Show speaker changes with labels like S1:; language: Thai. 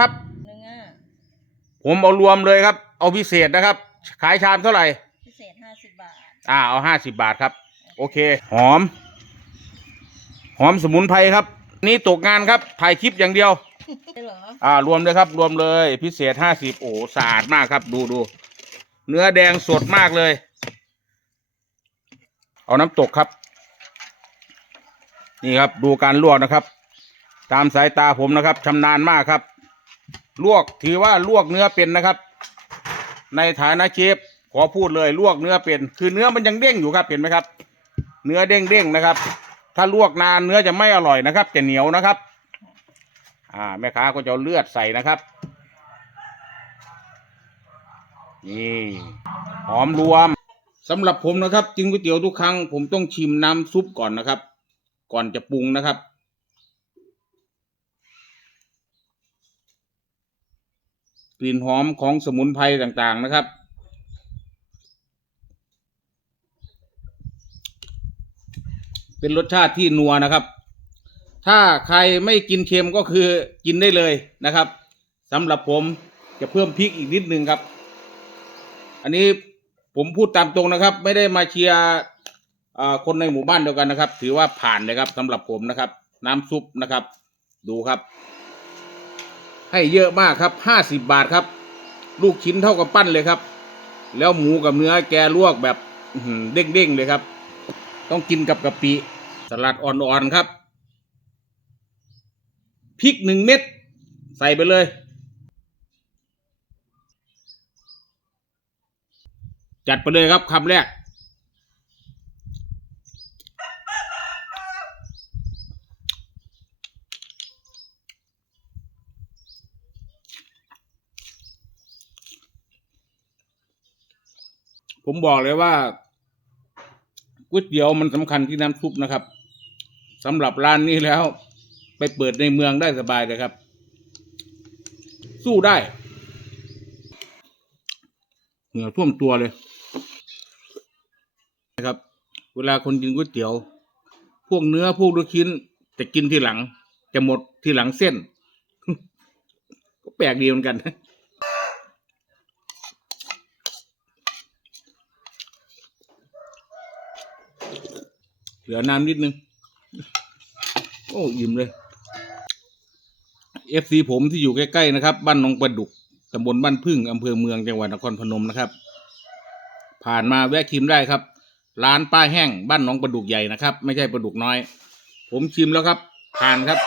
S1: ครับ
S2: หนึ่งอะ
S1: ผมเอารวมเลยครับ เอาพิเศษนะครับ ขายชามเท่าไหร่
S2: พิเศษห้าสิบบาท
S1: อ่า เอาห้าสิบบาทครับ โอเค หอม หอมสมุนไพรครับ นี่ตกงานครับ ถ่ายคลิปอย่างเดียว
S2: ได้เหรอ
S1: อ่ารวมเลยครับ รวมเลยพิเศษห้าสิบโอ้สะอาดมากครับ ดูดูเนื้อแดงสดมากเลย เอาน้ำตกครับ นี่ครับดูการลวกนะครับ ตามสายตาผมนะครับชำนาญมากครับ ลวกถือว่าลวกเนื้อเป็นนะครับ ในฐานะเชฟขอพูดเลยลวกเนื้อเป็น คือเนื้อมันยังเด้งอยู่ครับเห็นไหมครับ เนื้อเด้งเด้งนะครับ ถ้าลวกนานเนื้อจะไม่อร่อยนะครับ จะเหนียวนะครับ อ่าแม่ค้าก็จะเเลือดใส่นะครับนี่หอมรวมสำหรับผมนะครับกินก๋วยเตี๋ยวทุกครั้ง ผมต้องชิมน้ำซุปก่อนนะครับ ก่อนจะปรุงนะครับ กลิ่นหอมของสมุนไพรต่างๆนะครับ เป็นรสชาติที่นัวนะครับ ถ้าใครไม่กินเค็มก็คือกินได้เลยนะครับสำหรับผมจะเพิ่มพริกอีกนิดนึงครับ อันนี้ผมพูดตามตรงนะครับ ไม่ได้มาเชียร์คนในหมู่บ้านเดียวกันนะครับ ถือว่าผ่านเลยครับสำหรับผมนะครับ น้ำซุปนะครับ ดูครับ ให้เยอะมากครับห้าสิบบาทครับ ลูกชิ้นเท่ากับปั้นเลยครับ แล้วหมูกับเนื้อแกลวกแบบเด้งๆเลยครับ ต้องกินกับกะปิสลัดอ่อนๆครับพริกหนึ่งเม็ดใส่ไปเลย จัดไปเลยครับคำแรก ผมบอกเลยว่าก๋วยเตี๋ยวมันสำคัญที่น้ำซุปนะครับสำหรับร้านนี้แล้ว ไปเปิดในเมืองได้สบายเลยครับ สู้ได้ เหงื่อท่วมตัวเลยนะครับ เวลาคนกินก๋วยเตี๋ยว พวกเนื้อพวกลูกชิ้นจะกินทีหลัง จะหมดทีหลังเส้น ก็แปลกดีเหมือนกัน ลือน้ำนิดนึง โอ้อิ่มเลยเอฟซีผมที่อยู่ใกล้ๆนะครับ บ้านหนองประดุกตำบลบ้านพึ่งอำเภอเมืองจังหวัดนครพนมนะครับ ผ่านมาแวะชิมได้ครับ ร้านป้าแห้งบ้านหนองประดุกใหญ่นะครับ ไม่ใช่ประดุกน้อย ผมชิมแล้วครับผ่านครับ